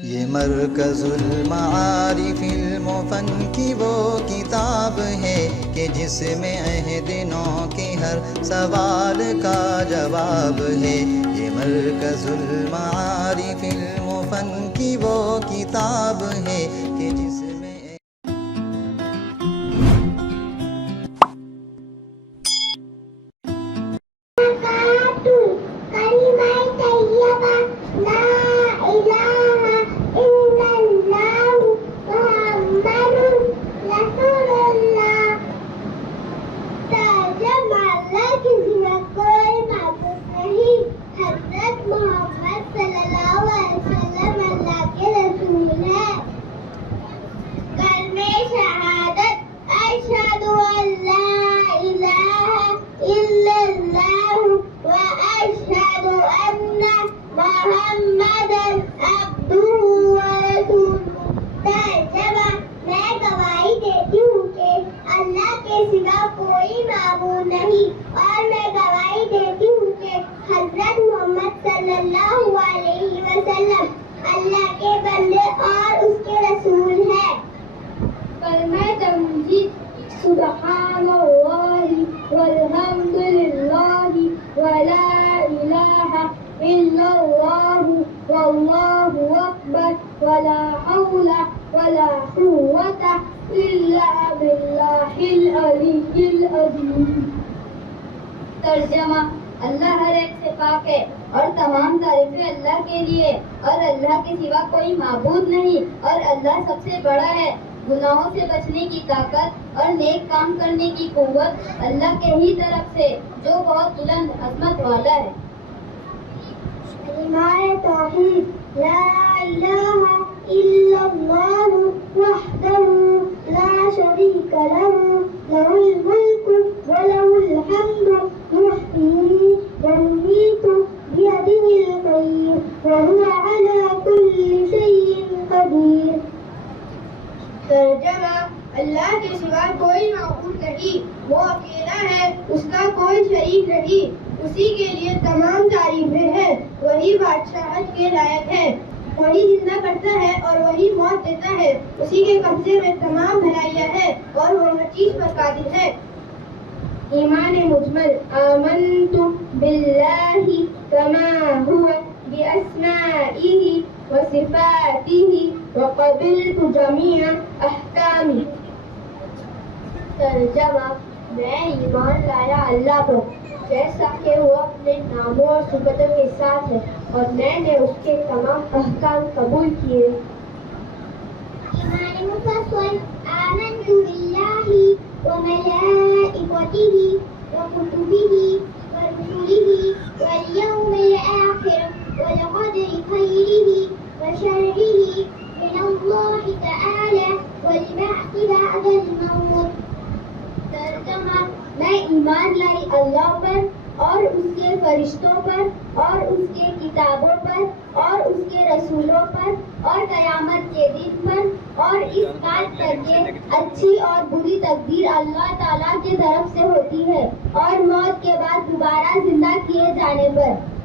یہ مرکز المعارف المفن کی وہ کتاب ہے کہ جس میں عہد نو کے ہر سوال کا جواب ہے۔ یہ مرکز المعارف المفن کی وہ کتاب ہے کہ جس میں کوئی معبود نہیں، اور میں گواہی دیتی ہوں کہ حضرت محمد صلی اللہ علیہ وسلم اللہ کے بندے اور اس کے رسول ہیں۔ کلمہ تمجید سبحان اللہ والحمد للہ ولا الہ الا اللہ واللہ اکبر ولا حول ولا قوة الا باللہ العلی العظیم۔ ترجمہ: اللہ ہر ایک سے پاک ہے اور تمام تعریفیں اللہ کے لیے، اور اللہ کے سوا کوئی معبود نہیں، اور اللہ سب سے بڑا ہے۔ گناہوں سے بچنے کی طاقت اور نیک کام کرنے کی قوت اللہ کے ہی طرف سے، جو بہت بلند عظمت والا ہے۔ کلمہ توحید لا الہ الا اللہ وحدہ لا شریک لہ لہ الملک ولہ الحمد یحیی ویمیت بیدہ الخیر وہو علی کل شیء قدیر۔ ترجمہ: اللہ کے سوا کوئی معبود نہیں، وہ اکیلا ہے، اس کا کوئی شریک نہیں، اسی کے لیے تمام تعریفیں ہیں، وہی بادشاہت کے لائق ہے، وہی زندہ کرتا ہے اور وہی موت دیتا ہے، اسی کے قبضے میں تمام بھلائیاں ہیں اور وہ ہر چیز پر قادر ہے۔ ایمان مجمل: آمنت باللہ کما هو باسمائہ وصفاتہ وقبلت جمیع احکامہ۔ ترجمہ: میں ایمان لایا اللہ پر جیسا کہ وہ اپنے ناموں اور صفتوں کے ساتھ ہے، اور میں نے اس کے تمام احکام قبول کیے۔ ایمان مفصل: آمنت باللہ وملائکتہ وکتبہ ورسلہ والیوم الآخر والقدر خیرہ وشرہ من اللہ تعالی والبعث بعد الموت۔ ترجمہ: میں ایمان لائی اللہ پر اور اس کے فرشتوں پر اور اس کے کتابوں پر اور اس کے رسولوں پر اور قیامت کے دن پر، اور اس بات پر کہ اچھی اور بری تقدیر اللہ تعالیٰ کی طرف سے ہوتی ہے، اور موت کے بعد دوبارہ زندہ کیے جانے پر۔